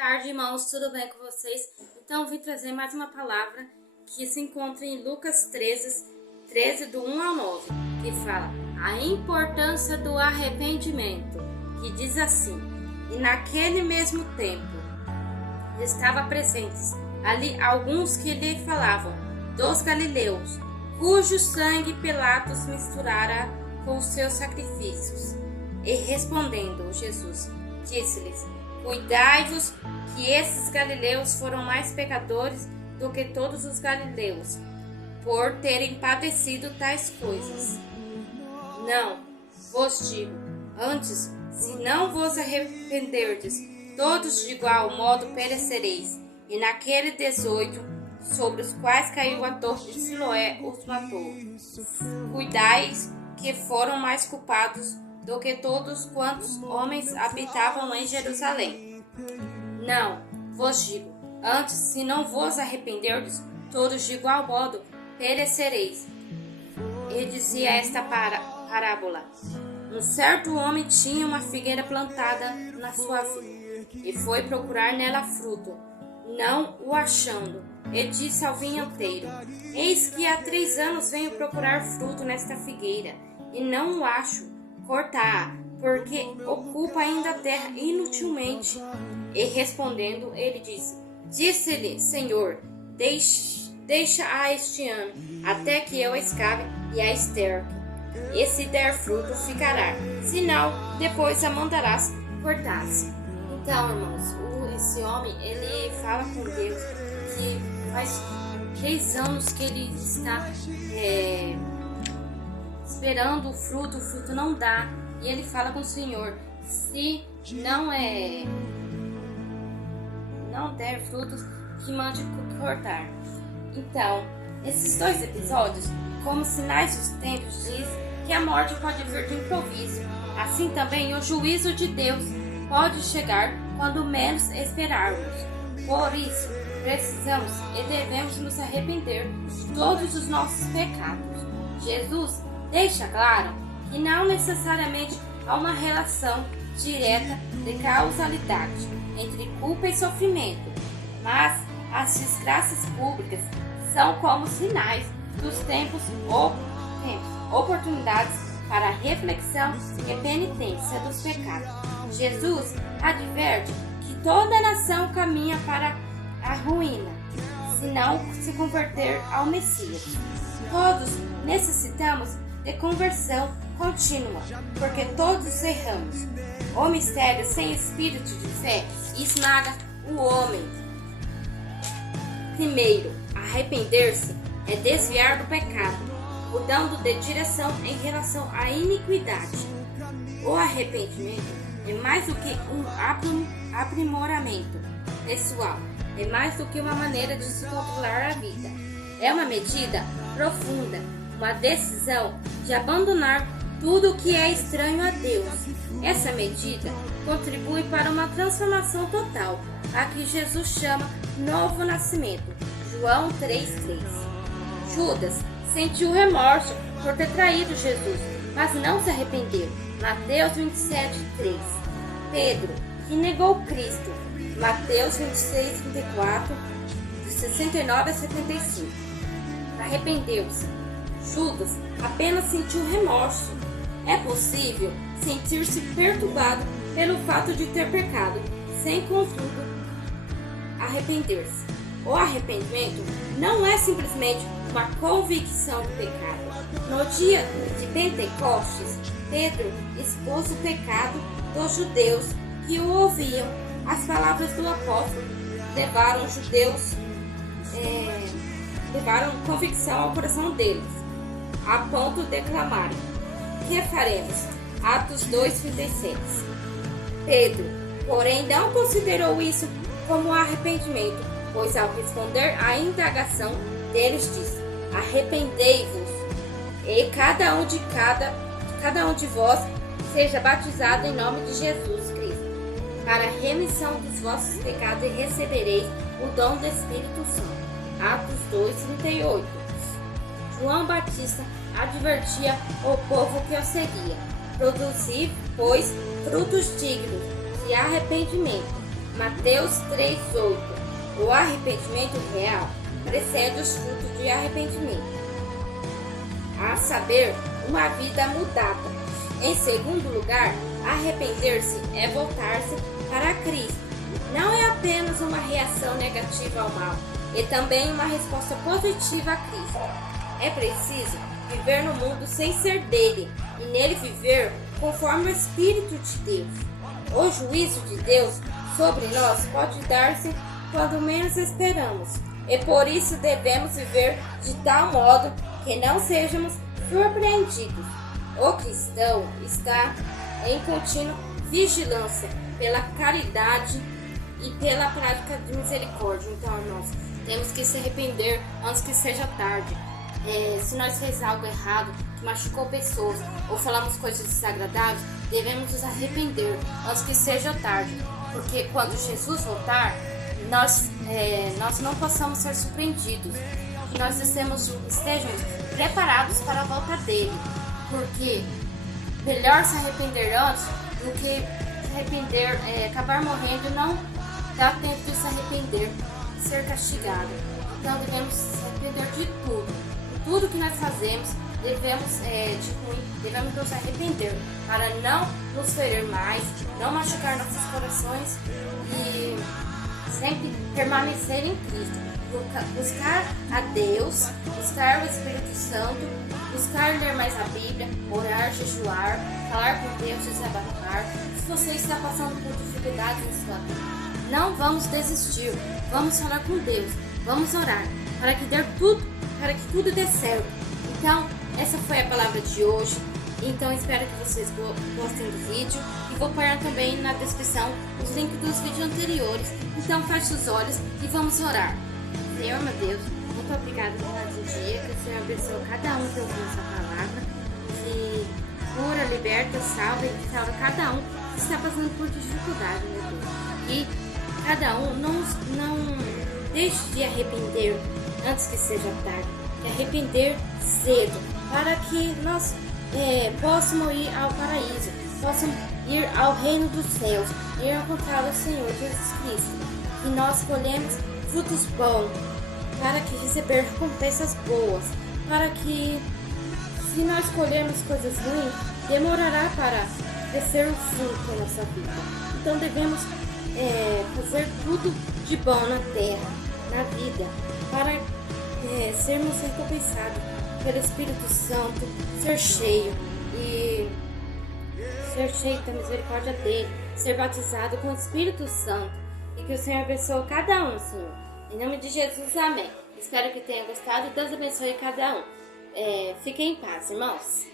tarde, irmãos, tudo bem com vocês? Então, vim trazer mais uma palavra que se encontra em Lucas 13, do 1 ao 9, que fala a importância do arrependimento, que diz assim: e naquele mesmo tempo estavam presentes ali alguns que lhe falavam dos galileus, cujo sangue Pilatos misturara com os seus sacrifícios. E respondendo Jesus, disse-lhes: cuidai-vos que esses galileus foram mais pecadores do que todos os galileus, por terem padecido tais coisas. Não vos digo, antes, se não vos arrependerdes, todos de igual modo perecereis. E naquele 18, sobre os quais caiu a torre de Siloé, os matou. Cuidais que foram mais culpados do que todos quantos homens habitavam em Jerusalém. Não vos digo, antes, se não vos arrependerdes, todos de igual modo perecereis. E dizia esta parábola: um certo homem tinha uma figueira plantada na sua vinha, e foi procurar nela fruto, não o achando, e disse ao vinhateiro: eis que há 3 anos venho procurar fruto nesta figueira, e não o acho. Corta-a, porque ocupa ainda a terra inutilmente. E respondendo, ele disse-lhe: Senhor, deixa-a este ano, até que eu a escave e a esterque. E se der fruto, ficará, senão, depois a mandarás cortar-se. Então, irmãos, esse homem, ele fala com Deus que faz 3 anos que ele está esperando o fruto não dá. E ele fala com o Senhor: se não der frutos, que mande cortar. Então, esses 2 episódios, como sinais dos tempos, diz que a morte pode vir de improviso. Assim também o juízo de Deus pode chegar quando menos esperarmos. Por isso, precisamos e devemos nos arrepender de todos os nossos pecados. Jesus deixa claro que não necessariamente há uma relação direta de causalidade entre culpa e sofrimento, mas as desgraças públicas são como sinais dos tempos ou oportunidades para reflexão e penitência dos pecados. Jesus adverte que toda nação caminha para a ruína, se não se converter ao Messias. Todos necessitamos de conversão contínua, porque todos erramos. O mistério sem espírito de fé esmaga o homem. Primeiro, arrepender-se é desviar do pecado, mudando de direção em relação à iniquidade. O arrependimento é mais do que um aprimoramento pessoal, é mais do que uma maneira de se controlar a vida. É uma medida profunda, uma decisão de abandonar tudo o que é estranho a Deus. Essa medida contribui para uma transformação total, a que Jesus chama novo nascimento. João 3,3. Judas sentiu remorso por ter traído Jesus, mas não se arrependeu. Mateus 27,3. Pedro, que negou Cristo. Mateus 26,34, de 69 a 75. Arrependeu-se. Judas apenas sentiu remorso. É possível sentir-se perturbado pelo fato de ter pecado, sem contudo arrepender-se. O arrependimento não é simplesmente uma convicção do pecado. No dia de Pentecostes, Pedro expôs o pecado dos judeus que o ouviam. As palavras do apóstolo levaram convicção ao coração deles, a ponto de clamarem: que faremos? Atos 2,36. Pedro, porém, não considerou isso como arrependimento, pois ao responder à indagação deles disse: arrependei-vos, e cada um de vós seja batizado em nome de Jesus Cristo, para a remissão dos vossos pecados, e recebereis o dom do Espírito Santo. Atos 2,38. João Batista advertia o povo que o seguia: produzi, pois, frutos dignos de arrependimento. Mateus 3,8. O arrependimento real precede os frutos de arrependimento, a saber, uma vida mudada. Em segundo lugar, arrepender-se é voltar-se para Cristo. Não é apenas uma reação negativa ao mal, é também uma resposta positiva a Cristo. É preciso viver no mundo sem ser dele e nele viver conforme o Espírito de Deus. O juízo de Deus sobre nós pode dar-se quando menos esperamos, e por isso devemos viver de tal modo que não sejamos surpreendidos. O cristão está em contínua vigilância pela caridade e pela prática de misericórdia. Então, nós temos que se arrepender antes que seja tarde. Se nós fizemos algo errado, que machucou pessoas, ou falamos coisas desagradáveis, devemos nos arrepender antes que seja tarde. Porque quando Jesus voltar, nós não possamos ser surpreendidos. Que nós estejamos preparados para a volta dele. Porque melhor se arrepender antes do que se arrepender, acabar morrendo e não dar tempo de se arrepender, ser castigado. Então devemos se arrepender de tudo. Tudo que nós fazemos devemos nos arrepender para não nos ferir mais, não machucar nossos corações e sempre permanecer em Cristo. Buscar a Deus, buscar o Espírito Santo, buscar ler mais a Bíblia, orar, jejuar, falar com Deus, desabafar. Se você está passando por dificuldades na sua vida, não vamos desistir, vamos falar com Deus, vamos orar para que tudo dê certo. Então, essa foi a palavra de hoje. Então, espero que vocês gostem do vídeo e vou pôr também na descrição os links dos vídeos anteriores. Então, feche os olhos e vamos orar. Senhor, meu Deus, muito obrigada por mais um dia, que o Senhor abençoe cada um que ouviu essa palavra, que cura, liberta, salva e restaura cada um que está passando por dificuldade, meu Deus. E cada um não deixe de arrepender antes que seja tarde, de arrepender cedo, para que nós possamos ir ao paraíso, possamos ir ao reino dos céus, ir encontrar o Senhor Jesus Cristo, que nós colhemos frutos bons, para que receber recompensas boas, para que, se nós colhermos coisas ruins, demorará para crescer o fruto na nossa vida. Então devemos fazer tudo de bom na terra, na vida, para sermos recompensados pelo Espírito Santo, ser cheio da misericórdia dele, ser batizado com o Espírito Santo, e que o Senhor abençoe cada um, Senhor. Em nome de Jesus, amém. Espero que tenham gostado e Deus abençoe cada um. Fiquem em paz, irmãos.